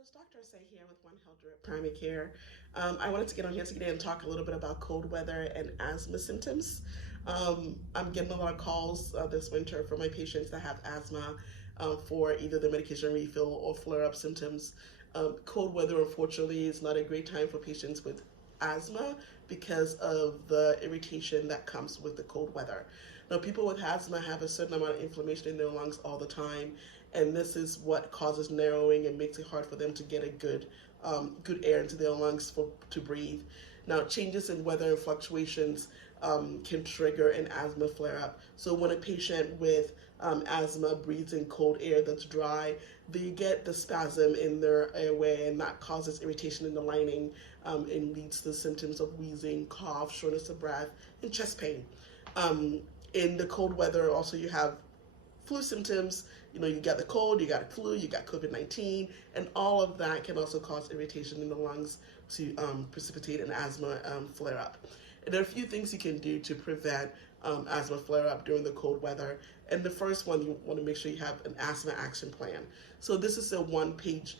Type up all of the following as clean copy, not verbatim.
It's Dr. Say here with One Health Direct Primary Care. I wanted to get on here today and talk a little bit about cold weather and asthma symptoms. I'm getting a lot of calls this winter from my patients that have asthma for either the medication refill or flare up symptoms. Cold weather, unfortunately, is not a great time for patients with asthma because of the irritation that comes with the cold weather. Now, people with asthma have a certain amount of inflammation in their lungs all the time, and this is what causes narrowing and makes it hard for them to get a good air into their lungs to breathe. Now, changes in weather and fluctuations can trigger an asthma flare up. So, when a patient with asthma breathes in cold air that's dry, they get the spasm in their airway, and that causes irritation in the lining and leads to symptoms of wheezing, cough, shortness of breath, and chest pain. Um, in the cold weather, also, you have flu symptoms. You got the cold, you got a flu, you got COVID-19, and all of that can also cause irritation in the lungs to precipitate an asthma flare up. And there are a few things you can do to prevent asthma flare up during the cold weather. And the first one, you want to make sure you have an asthma action plan. So this is a one-page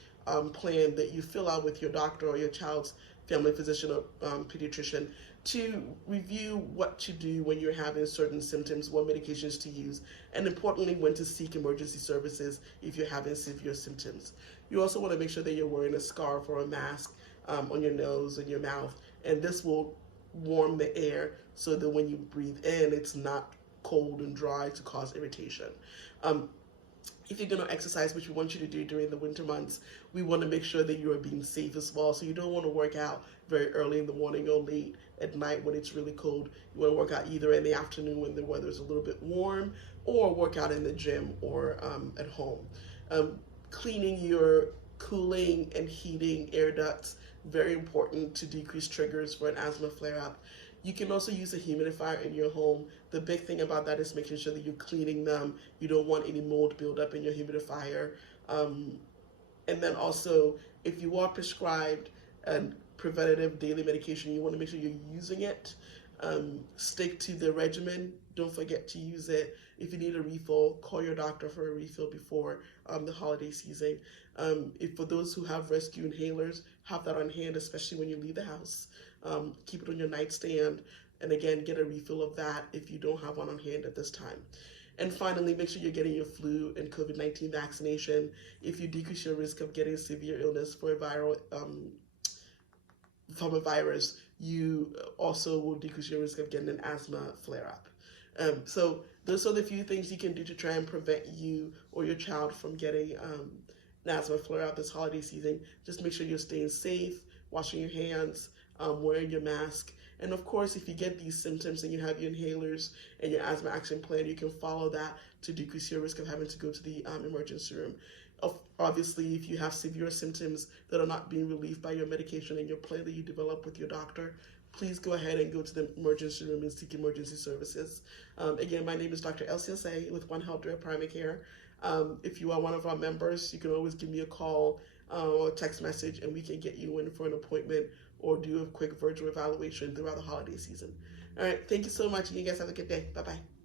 plan that you fill out with your doctor or your child's family physician or pediatrician to review what to do when you're having certain symptoms, what medications to use, and importantly, when to seek emergency services if you're having severe symptoms. You also want to make sure that you're wearing a scarf or a mask on your nose and your mouth, and this will warm the air so that when you breathe in, it's not cold and dry to cause irritation. Um, if you're going to exercise, which we want you to do during the winter months, we want to make sure that you are being safe as well. So you don't want to work out very early in the morning or late at night when it's really cold. You want to work out either in the afternoon when the weather is a little bit warm, or work out in the gym or at home. Um, Cleaning your cooling and heating air ducts, very important to decrease triggers for an asthma flare up. You can also use a humidifier in your home. The big thing about that is making sure that you're cleaning them. You don't want any mold buildup in your humidifier. And then also, if you are prescribed a preventative daily medication, you want to make sure you're using it. Stick to the regimen. Don't forget to use it. If you need a refill, call your doctor for a refill before the holiday season. If for those who have rescue inhalers, have that on hand, especially when you leave the house. Keep it on your nightstand, and again, get a refill of that if you don't have one on hand at this time. And finally, make sure you're getting your flu and COVID-19 vaccination. If you decrease your risk of getting severe illness for a viral from a virus, you also will decrease your risk of getting an asthma flare up. So those are the few things you can do to try and prevent you or your child from getting an asthma flare up this holiday season. Just make sure you're staying safe, washing your hands, wearing your mask. And of course, if you get these symptoms and you have your inhalers and your asthma action plan, you can follow that to decrease your risk of having to go to the emergency room. Obviously, if you have severe symptoms that are not being relieved by your medication and your plan that you develop with your doctor, please go ahead and go to the emergency room and seek emergency services. Again, my name is Dr. LCSA with One Health Direct Primary Care. If you are one of our members, you can always give me a call or a text message, and we can get you in for an appointment or do a quick virtual evaluation throughout the holiday season. All right, thank you so much, and you guys have a good day. Bye-bye.